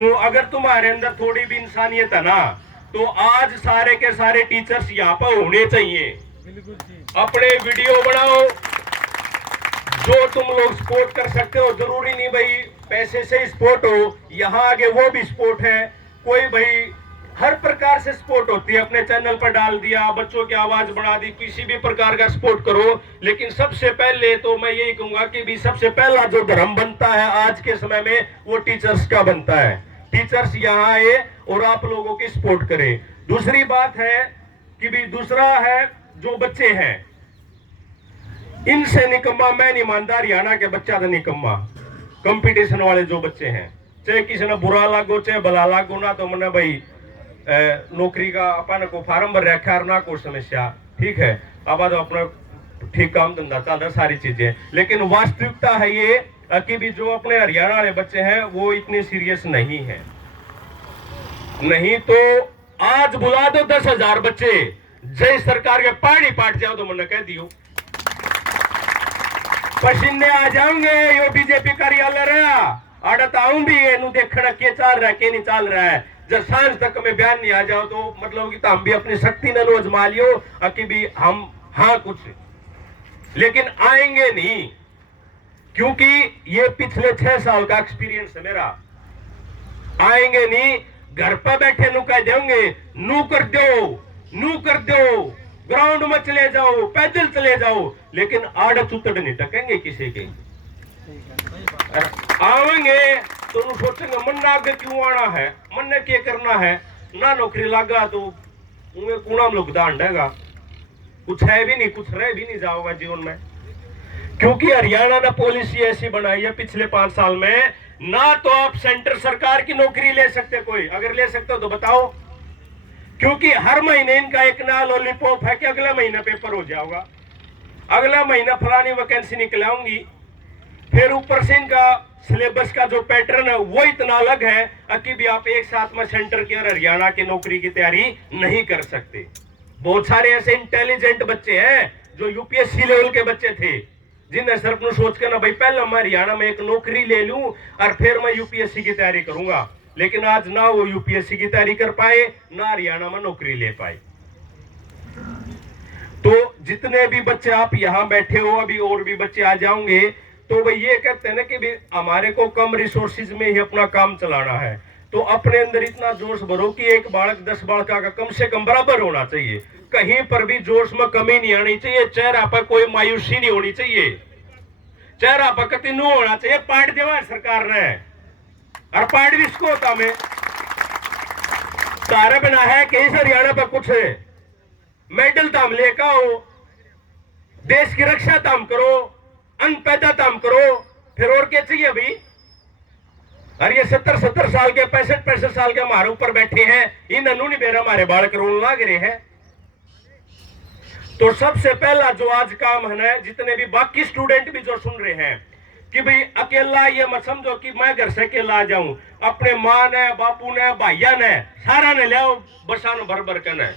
तो अगर तुम्हारे अंदर थोड़ी भी इंसानियत है ना, तो आज सारे के सारे टीचर्स यहाँ पर होने चाहिए। अपने वीडियो बनाओ, जो तुम लोग सपोर्ट कर सकते हो। जरूरी नहीं भाई पैसे से ही सपोर्ट हो, यहाँ आगे वो भी सपोर्ट है। कोई भाई हर प्रकार से सपोर्ट होती है। अपने चैनल पर डाल दिया, बच्चों की आवाज बढ़ा दी, किसी भी प्रकार का सपोर्ट करो। लेकिन सबसे पहले तो मैं यही कहूंगा कि भी सबसे पहला जो धर्म बनता है आज के समय में, वो टीचर्स का बनता है। टीचर्स यहाँ आए और आप लोगों की सपोर्ट करें। दूसरी बात है कि भी दूसरा है जो बच्चे हैं, इनसे निकम्मा मैं नहीं मानता हरियाणा के बच्चा तो निकम्मा। कंपटीशन वाले जो बच्चे हैं, चाहे किसी ने बुरा लागो चाहे भला लागो ना, तो मैंने भाई नौकरी का अपन को फार्म भर रखा है ना, कोई समस्या ठीक है। अब तो अपना ठीक काम धंधा चल रहा, सारी चीजें। लेकिन वास्तविकता है ये कि भी जो अपने हरियाणा वाले बच्चे हैं वो इतने सीरियस नहीं है। नहीं तो आज बुला दो 10,000 बच्चे, जय सरकार के पहाड़ी पाट जाओ तो मैंने कह दियो पसीने आ जाओगे। यो बीजेपी कार्यालय रहा आड़त आऊं भी एनु देखना के चल रहा है के नहीं चल रहा है। जब सांझ तक में बयान नहीं आ जाओ तो मतलब कि हम भी अपनी शक्ति न आजमा लियो कि भी हम हाँ कुछ, लेकिन आएंगे नहीं। क्योंकि ये पिछले 6 साल का एक्सपीरियंस है मेरा। आएंगे नहीं, घर पर बैठे नु कह देंगे नू कर दो, ग्राउंड में चले जाओ, पैदल चले जाओ, लेकिन आड़ चुतड़ नहीं टकेंगे किसी के। आवेंगे तो सोचेंगे मन आगे क्यों आना है, मन ने क्या करना है ना। नौकरी लगा तो उन्हें कूड़ा में लुकदान देगा, कुछ है भी नहीं, कुछ रह भी नहीं जाओगा जीवन में। क्योंकि हरियाणा ने पॉलिसी ऐसी बनाई है पिछले 5 साल में, ना तो आप सेंटर सरकार की नौकरी ले सकते, कोई अगर ले सकते हो तो बताओ। क्योंकि हर महीने इनका एक नया लॉलीपॉप है कि अगला महीना पेपर हो जाएगा, अगला महीना फलानी वैकेंसी निकल आऊंगी। फिर ऊपर से इनका सिलेबस का जो पैटर्न है वो इतना अलग है कि भी आप एक साथ में सेंटर की और हरियाणा की नौकरी की तैयारी नहीं कर सकते। बहुत सारे ऐसे इंटेलिजेंट बच्चे हैं जो यूपीएससी लेवल के बच्चे थे, जिन्हें सिर्फ सोच के ना भाई पहले मैं हरियाणा में एक नौकरी ले लूं और फिर मैं यूपीएससी की तैयारी करूंगा। लेकिन आज ना वो यूपीएससी की तैयारी कर पाए, ना हरियाणा में नौकरी ले पाए। तो जितने भी बच्चे आप यहाँ बैठे हो, अभी और भी बच्चे आ जाओगे, तो भाई ये कहते हैं ना कि भी हमारे को कम रिसोर्सेज में ही अपना काम चलाना है। तो अपने अंदर इतना जोश भरो कि एक बालक 10 बालका का कम से कम बराबर होना चाहिए। कहीं पर भी जोश में कमी नहीं आनी चाहिए, चेहरा पर कोई मायूसी नहीं होनी चाहिए, चेहरा पर कति नु होना चाहिए। पाट देवा सरकार ने, और पाट भी इसको होता में तारा बना है कि इस हरियाणा पर कुछ मेडल ताम लेकर आओ, देश की रक्षा ताम करो, अन्न पैदा ताम करो, फिर और क्या चाहिए भाई। और ये 70 साल के 65 साल के हमारे ऊपर बैठे हैं, इन अनु नहीं बेरा हमारे बालक रोल लाग रहे हैं। तो सबसे पहला जो आज काम है ना, जितने भी बाकी स्टूडेंट भी जो सुन रहे हैं कि भाई अकेला ये मत समझो कि मैं घर से अकेला आ जाऊं, अपने माँ ने, बापू ने, भाइया ने, सारा ने ले आओ, बसानो भर भर कर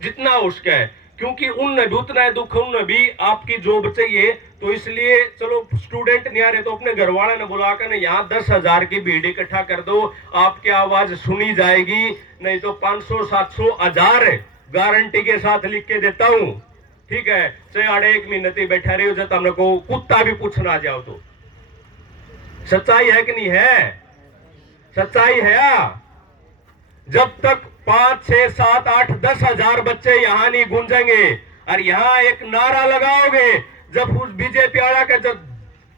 जितना उसका है। क्योंकि उनने भी उतना है दुख, उनने भी आपकी जॉब चाहिए। तो इसलिए चलो स्टूडेंट नहीं आ रहे तो अपने घर वाले ने बुलाकर यहाँ 10,000 की भीड़ इकट्ठा कर दो, आपकी आवाज सुनी जाएगी। नहीं तो 500, 700, 1000 गारंटी के साथ लिख के देता हूं, ठीक है। चाहे आड़े 1 महीने तक बैठा रहे हो, जब हमने को कुत्ता भी पूछना जाओ तो। सच्चाई है कि नहीं है? सच्चाई है। जब तक 5, 6, 7, 8, 10,000 बच्चे यहाँ नहीं गूंजेंगे और यहाँ एक नारा लगाओगे, जब उस बीजेपी वाला का जब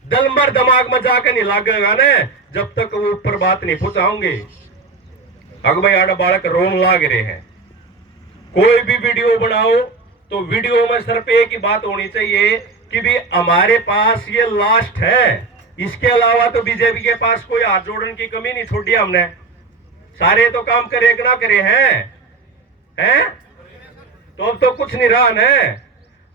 दलमर दिमाग में जाकर नहीं लगेगा ना, जब तक वो ऊपर बात नहीं पहुंचाओगे। अगर भाई आड़ा बालक रोन लाग रहे हैं, कोई भी वीडियो बनाओ तो वीडियो में सिर्फ एक ही बात होनी चाहिए कि भी हमारे पास ये लास्ट है, इसके अलावा तो बीजेपी के पास कोई हाथ जोड़ने की कमी नहीं छोड़ी हमने। सारे तो काम करे ना करे हैं तो अब तो कुछ नहीं रहा ना।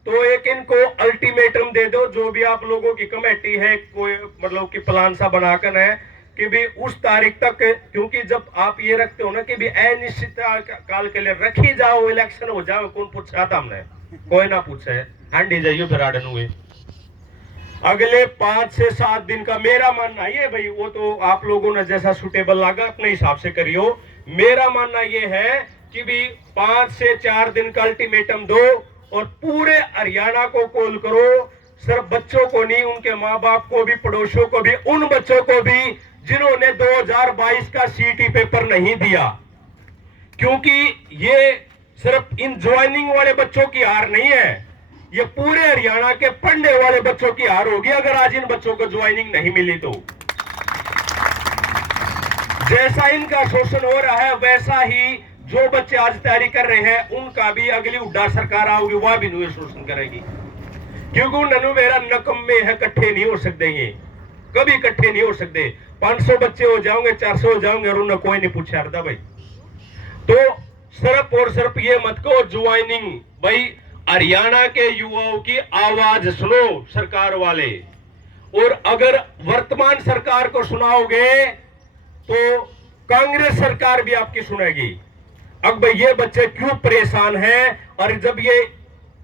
तो एक इनको अल्टीमेटम दे दो, जो भी आप लोगं की कमेटी है, कोई मतलब कि प्लान सा बनाकर है कि भी उस तारीख तक, क्योंकि जब आप ये रखते हो ना कि भी अनिश्चित काल के लिए रखी जाओ, इलेक्शन हो जाओ, कौन पूछा था हमने? कोई ना पूछे, हांडी जाइयो फिर आड़न हुए। अगले 5 से 7 दिन का मेरा मानना ये, भाई वो तो आप लोगों ने जैसा सुटेबल लगा अपने हिसाब से करियो। मेरा मानना ये है कि भी 5 से 4 दिन का अल्टीमेटम दो और पूरे हरियाणा को कॉल करो, सिर्फ बच्चों को नहीं, उनके माँ बाप को भी, पड़ोसियों को भी, उन बच्चों को भी जिन्होंने 2022 का सीटी पेपर नहीं दिया। क्योंकि ये सिर्फ इन ज्वाइनिंग वाले बच्चों की हार नहीं है, ये पूरे हरियाणा के पढ़ने वाले बच्चों की हार होगी अगर आज इन बच्चों को ज्वाइनिंग नहीं मिली तो। जैसा इनका शोषण हो रहा है वैसा ही जो बच्चे आज तैयारी कर रहे हैं उनका भी अगली उड्डा सरकार आओगी वह भी इन्हें शोषण करेगी। क्योंकि ननु मेरा नकम्मे है, इकट्ठे नहीं हो सकते, ये कभी इकट्ठे नहीं हो सकते। 500 बच्चे हो जाओगे, 400 हो जाओगे और उन्हें कोई नहीं पूछा रहा भाई। तो सिर्फ और सिर्फ ये मत कहो ज्वाइनिंग, भाई हरियाणा के युवाओं की आवाज सुनो सरकार वाले, और अगर वर्तमान सरकार को सुनाओगे तो कांग्रेस सरकार भी आपकी सुनेगी। अब भाई ये बच्चे क्यों परेशान हैं, और जब ये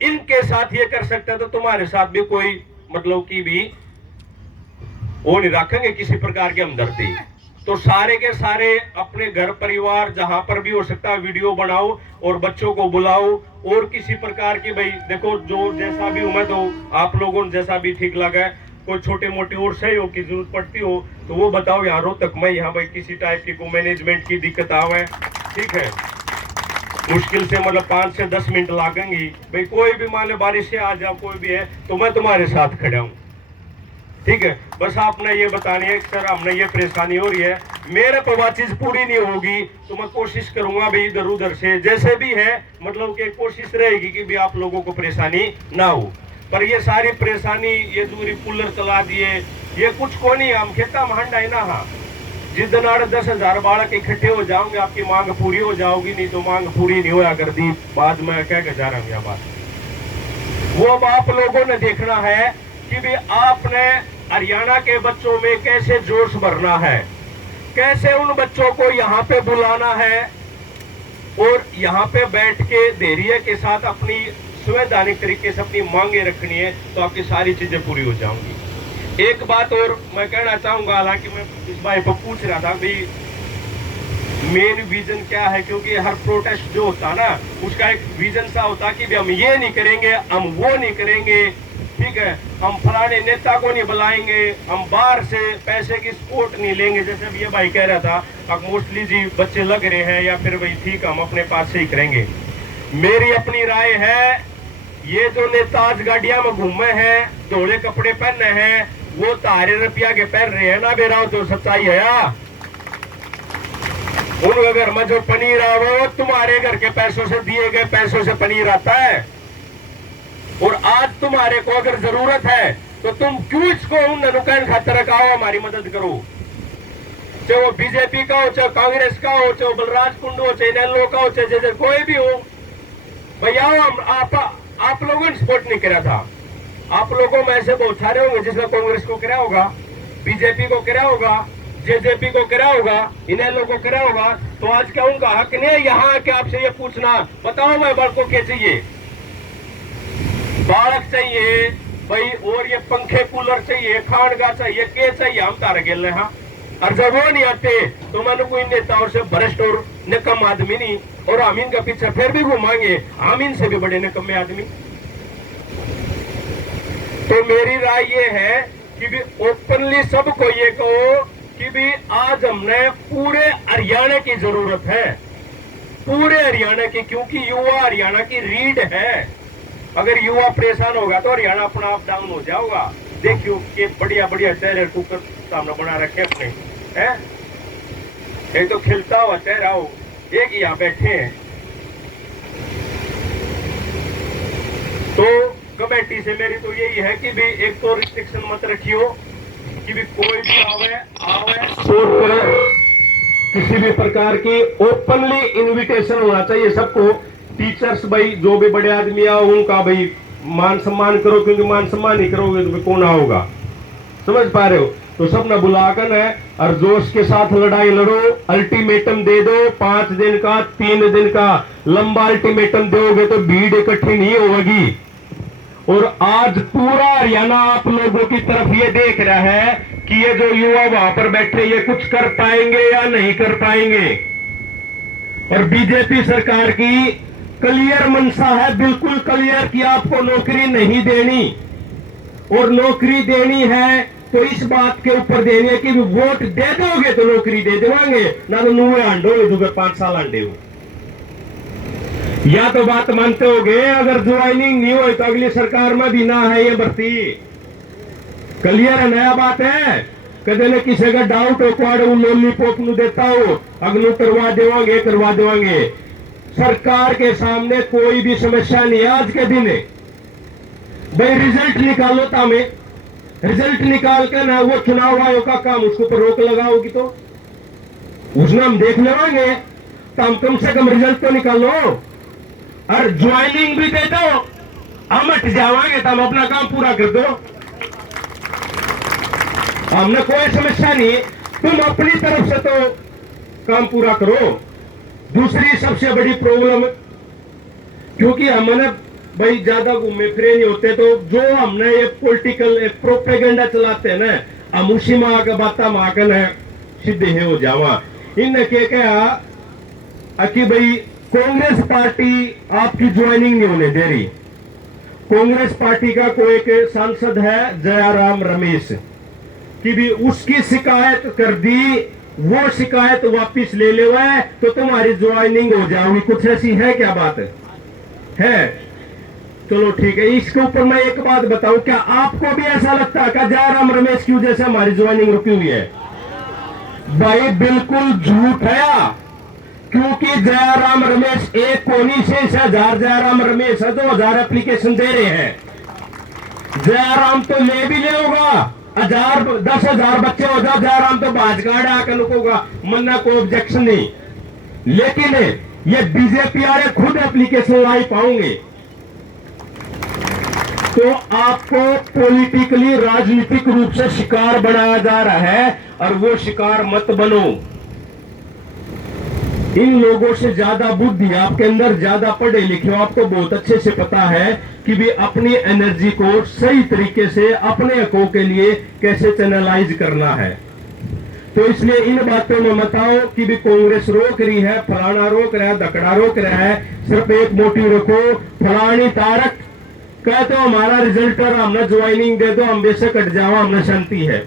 इनके साथ ये कर सकते हैं तो तुम्हारे साथ भी कोई मतलब की भी वो नहीं रखेंगे किसी प्रकार की हमदर्दी। तो सारे के सारे अपने घर परिवार जहां पर भी हो सकता है वीडियो बनाओ और बच्चों को बुलाओ, और किसी प्रकार की भाई देखो जो जैसा भी हूं मैं, तो आप लोगों ने जैसा भी ठीक लगा, कोई छोटे मोटे और सहयोग की जरूरत पड़ती हो तो वो बताओ। यहाँ रोहतक में यहाँ भाई किसी टाइप की को मैनेजमेंट की दिक्कत आवे, ठीक है, मुश्किल से मतलब 5 से 10 मिनट लागेंगी भाई। कोई भी मान लो बारिश से आ जाओ, कोई भी है तो मैं तुम्हारे साथ खड़ा हूँ, ठीक है। बस आपने ये बतानी है सर हमने ये परेशानी हो रही है, मेरे पर बात चीज पूरी नहीं होगी तो मैं कोशिश करूंगा भाई इधर उधर से जैसे भी है, मतलब कि कोशिश रहेगी कि भी आप लोगों को परेशानी ना हो। पर ये सारी परेशानी, ये दूरी कूलर चला दिए, ये कुछ को नहीं, हम खेता महंडा है ना। हाँ, जिस दिन 8-10 हजार बालक इकट्ठे हो जाओगे आपकी मांग पूरी हो जाओगी, नहीं तो मांग पूरी नहीं होया कर दी बाद में क्या कह जा रहा हूँ यह बात। वो अब आप लोगों ने देखना है कि भी आपने हरियाणा के बच्चों में कैसे जोश भरना है, कैसे उन बच्चों को यहाँ पे बुलाना है और यहाँ पे बैठ के धैर्य के साथ अपनी संवैधानिक तरीके से अपनी मांगे रखनी है, तो आपकी सारी चीजें पूरी हो जाएंगी। एक बात और मैं कहना चाहूंगा, हालांकि मैं इस भाई को पूछ रहा था भाई मेन विजन क्या है, क्योंकि हर प्रोटेस्ट जो होता ना उसका एक विजन सा होता कि भी हम ये नहीं करेंगे, हम वो नहीं करेंगे, ठीक है, हम फलाने नेता को नहीं बुलाएंगे, हम बाहर से पैसे की सपोर्ट नहीं लेंगे। जैसे अब ये भाई कह रहा था अब मोस्टली जी बच्चे लग रहे हैं या फिर भाई ठीक हम अपने पास से ही करेंगे। मेरी अपनी राय है, ये जो नेता आज गाड़ियां में घूमे हैं, धोले कपड़े पहने हैं, वो तारे रुपया के पहन रहे हैं ना बेरा, तो सच्चाई है। उनके घर में जो पनीर आ वो तुम्हारे घर के पैसों से दिए गए पैसों से पनीर आता है, और आज तुम्हारे को अगर जरूरत है तो तुम क्यों इसको उन नुकसान खातर रखाओ, हमारी मदद करो। चाहे वो बीजेपी का हो, चाहे कांग्रेस का हो, चाहे बलराज कुंड हो, चाहे नैलो का हो, चाहे कोई भी हो, भैया हम आप लोगों ने सपोर्ट नहीं करा था। आप लोगों में ऐसे बहुत सारे होंगे जिसने कांग्रेस को करा होगा, बीजेपी को करा होगा, जेजेपी को करा होगा, इन्हें लोगों को करा होगा, तो आज क्या उनका हक नहीं है यहाँ आके आपसे ये पूछना, बताओ मैं बालकों क्या चाहिए, बालक चाहिए भाई, और ये पंखे कूलर चाहिए, खानगा चाहिए, के चाहिए, हम तारे गेल रहे। हाँ, और जब वो नहीं आते तो मैंने कोई नेताओं से भ्रष्ट और निकम आदमी नहीं, और हम इनका पीछे फिर भी घुमाएंगे, हम इनसे भी बड़े निकम्मे आदमी। तो मेरी राय ये है कि भी ओपनली सबको ये कहो कि भी आज हमने पूरे हरियाणा की जरूरत है, पूरे हरियाणा की, क्योंकि युवा हरियाणा की रीढ़ है। अगर युवा परेशान होगा तो हरियाणा अपना आप डाउन हो जाएगा। देखियो कि बढ़िया बढ़िया चेहरे कुकर सामने बना रखे अपने हैं, एक तो खिलता हुआ चेहरा हो, एक यहाँ बैठे हैं। तो कमेटी से मेरी तो यही है कि भी एक तो रिस्ट्रिक्शन मत रखियो कि भी कोई भी आवे शोध करे, किसी भी प्रकार की ओपनली इनविटेशन होना चाहिए सबको। टीचर्स भाई जो भी बड़े आदमी आओ उनका भाई मान सम्मान करो, क्योंकि मान सम्मान नहीं करोगे तो कौन आओगा, समझ पा रहे हो। तो सब न बुलाकर है और जोश के साथ लड़ाई लड़ो, अल्टीमेटम दे दो 5 दिन का, 3 दिन का लंबा अल्टीमेटम दोगे तो भीड़ इकट्ठी नहीं होगी। और आज पूरा हरियाणा आप लोगों की तरफ ये देख रहा है कि ये जो युवा वहां पर बैठे ये कुछ कर पाएंगे या नहीं कर पाएंगे। और बीजेपी सरकार की क्लियर मंशा है, बिल्कुल क्लियर, कि आपको नौकरी नहीं देनी, और नौकरी देनी है तो इस बात के ऊपर देनी है कि वोट दे दोगे तो नौकरी दे देवांगे, ना तो नुए अंडो दुगे 5 साल अंडे हो। या तो बात मानते होगे, अगर ज्वाइनिंग नहीं हो तो अगली सरकार में भी ना है ये भर्ती। क्लियर है, नया बात है। कदे ने किसी का डाउट हो क्वाड लॉलीपॉप नु देता हो, अगलू करवा देवांगे। सरकार के सामने कोई भी समस्या नहीं है आज के दिन। भाई रिजल्ट निकालो तामे, रिजल्ट निकाल कर ना वो चुनाव आयोग का काम, उसके ऊपर रोक लगाओगी तो उसने हम देख लेवांगे। तो हम कम से कम रिजल्ट तो निकालो, और ज्वाइनिंग भी दे दो, हम हट जावांगे तो हम अपना काम पूरा कर दो, हमने कोई समस्या नहीं। तुम अपनी तरफ से तो काम पूरा करो। दूसरी सबसे बड़ी प्रॉब्लम, क्योंकि हमने भाई ज्यादा घूमे फिरे नहीं होते, तो जो हमने ये पॉलिटिकल एक प्रोपेगेंडा चलाते हैं ना, हम उसी माँ का बात माकन है सीधे हो जावा। इनने क्या कि भाई कांग्रेस पार्टी आपकी ज्वाइनिंग नहीं होने दे रही। कांग्रेस पार्टी का कोई एक सांसद है जयराम रमेश, कि भी उसकी शिकायत कर दी, वो शिकायत वापिस ले ले तो तुम्हारी ज्वाइनिंग हो जाएगी। कुछ ऐसी है क्या बात है? चलो ठीक है। इसके ऊपर मैं एक बात बताऊं, क्या आपको भी ऐसा लगता है क्या जयराम रमेश की वजह से हमारी ज्वाइनिंग रुकी हुई है? भाई बिल्कुल झूठ है, क्योंकि जयराम रमेश एक कोनी से 1000 जयराम रमेश है, 2000 एप्लीकेशन दे रहे हैं। जयराम तो ले भी ले होगा, 10,000 बच्चे हो जाओ, जयराम तो बाजगाड़ आकर रुकोगा, मन्ना को ऑब्जेक्शन नहीं। लेकिन ये बीजेपी वाले खुद एप्लीकेशन लाई पाओगे, तो आपको पॉलिटिकली राजनीतिक रूप से शिकार बनाया जा रहा है, और वो शिकार मत बनो। इन लोगों से ज्यादा बुद्धि आपके अंदर, ज्यादा पढ़े लिखे हो, आपको बहुत अच्छे से पता है कि भी अपनी एनर्जी को सही तरीके से अपने हकों के लिए कैसे चैनलाइज करना है। तो इसलिए इन बातों में मत आओ कि भी कांग्रेस रोक रही है, फलाना रोक रहा है, धकड़ा रोक रहा है। सिर्फ एक मोटिव रखो, फलानी तारक कहते हो हमारा रिजल्ट और हमने ज्वाइनिंग दे दो, हम बेशक कट जाओ, हमने शांति है,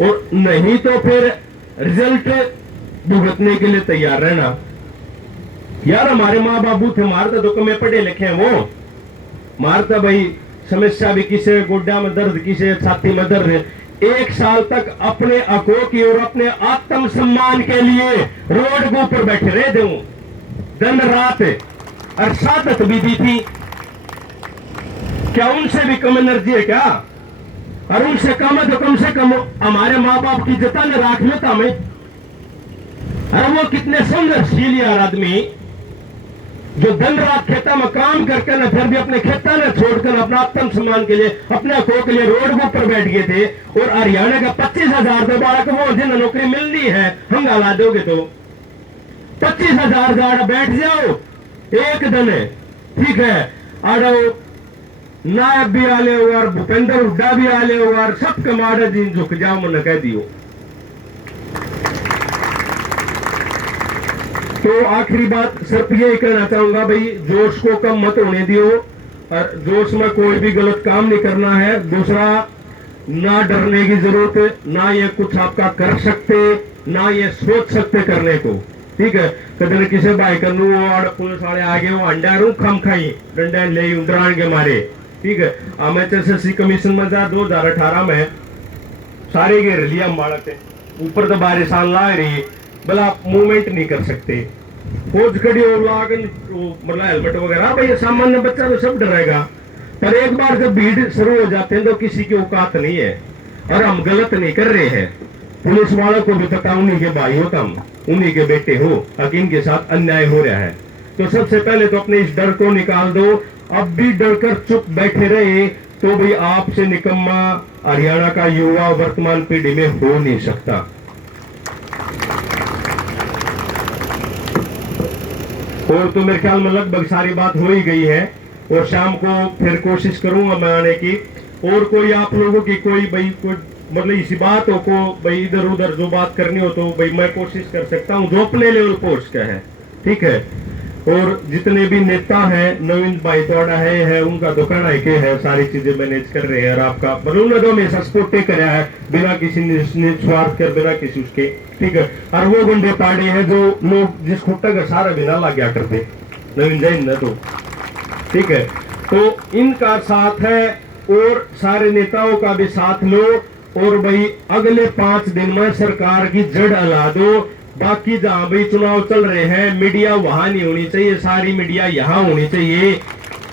और नहीं तो फिर रिजल्ट भुगतने के लिए तैयार रहना। यार हमारे माँ बाबू थे, मारते तो कम पढ़े लिखे हैं, वो मारता भाई समस्या भी, किसे गोड्डा में दर्द, किसे छाती में दर्द, 1 साल तक अपने हकों की और अपने आत्म सम्मान के लिए रोड के ऊपर बैठे रहे थे, दिन रात, और सादत भी दी थी। क्या उनसे भी कम एनर्जी है क्या? और उनसे कम है तो कम से कम हमारे माँ बाप की जतन राख लेता हमें। अरे वो कितने संघर्षशील यार आदमी, जो दिन रात खेता में काम करके ना, फिर भी अपने खेता ने छोड़कर अपना आत्म सम्मान के लिए, अपने हकों के लिए रोड के ऊपर बैठ गए थे। और हरियाणा का 25,000 तो बालक वो जिन्हें नौकरी मिलनी है, हंगा ला दोगे तो 25,000 गाड़ बैठ जाओ एक दिन, ठीक है। आड़ो नायब भी आले हो और भूपेंद्र हुड्डा भी आले हो और सबके मारे दिन झुक जाओ, मैंने कह दियो। तो आखिरी बात सिर्फ ये कहना चाहूंगा, भाई जोश को कम मत होने दियो, और जोश में कोई भी गलत काम नहीं करना है। दूसरा, ना डरने की जरूरत है, ना ये कुछ आपका कर सकते, ना ये सोच सकते करने को, ठीक है। कदर किसी भाई कनु और पुलिस वाले आगे वो अंडा रू खम खाई डंडा ले डरान के मारे, ठीक है। हमें एसएससी कमीशन में जा 2018 में सारे घेर लिया मारते, ऊपर तो बारिश ला रही, भला आप मूवमेंट नहीं कर सकते, फौज खड़ी और लागन मतलब हेलमेट वगैरह, भाई सामान्य बच्चा तो सब डरेगा, पर एक बार जब भीड़ शुरू हो जाते हैं तो किसी की औकात नहीं है। और हम गलत नहीं कर रहे हैं, पुलिस वालों को भी पता, उन्हीं के भाई हो तुम, उन्हीं के बेटे हो, अकीम के साथ अन्याय हो रहा है। तो सबसे पहले तो अपने इस डर को निकाल दो। अब भी डरकर चुप बैठे रहे तो भी आपसे निकम्मा हरियाणा का युवा वर्तमान पीढ़ी में हो नहीं सकता। और तो मेरे ख्याल में लगभग सारी बात हो ही गई है। और शाम को फिर कोशिश करूंगा मैं आने की। और कोई आप लोगों की कोई मतलब इसी बात हो को भाई इधर उधर जो बात करनी हो तो भाई मैं कोशिश कर सकता हूँ जो अपने लेवल पोस्ट का है, ठीक है। और जितने भी नेता हैं, नवीन भाई तोड़ा है उनका दुकान है के है, सारी चीजें मैनेज कर रहे हैं और आपका बलून तो हमेशा सपोर्ट कराया है बिना किसी निस्वार्थ कर, बिना किसी उसके, ठीक है। और वो गुंडे पाड़े हैं जो लोग जिस खुट्टा का सारा बिना लग गया करते नवीन जैन न तो, ठीक है। तो इनका साथ है और सारे नेताओं का भी साथ लो और भाई अगले 5 दिन में सरकार की जड़ अला दो। बाकी जहां भी चुनाव चल रहे हैं मीडिया वहां नहीं होनी चाहिए, सारी मीडिया यहाँ होनी चाहिए।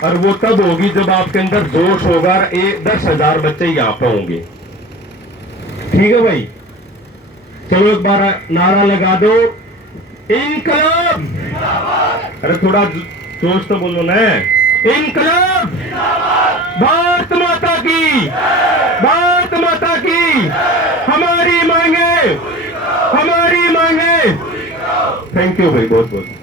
और वो तब होगी जब आपके अंदर जोश होगा। 10,000 बच्चे यहाँ पे होंगे, ठीक है भाई। चलो एक बार नारा लगा दो, इनकलाब। अरे थोड़ा जोश तो बोलो ना, इनकलाब, भारत माता की, भारत माता की, हमारी मांगे, हमारी मांगे। थैंक यू भाई, बहुत बहुत।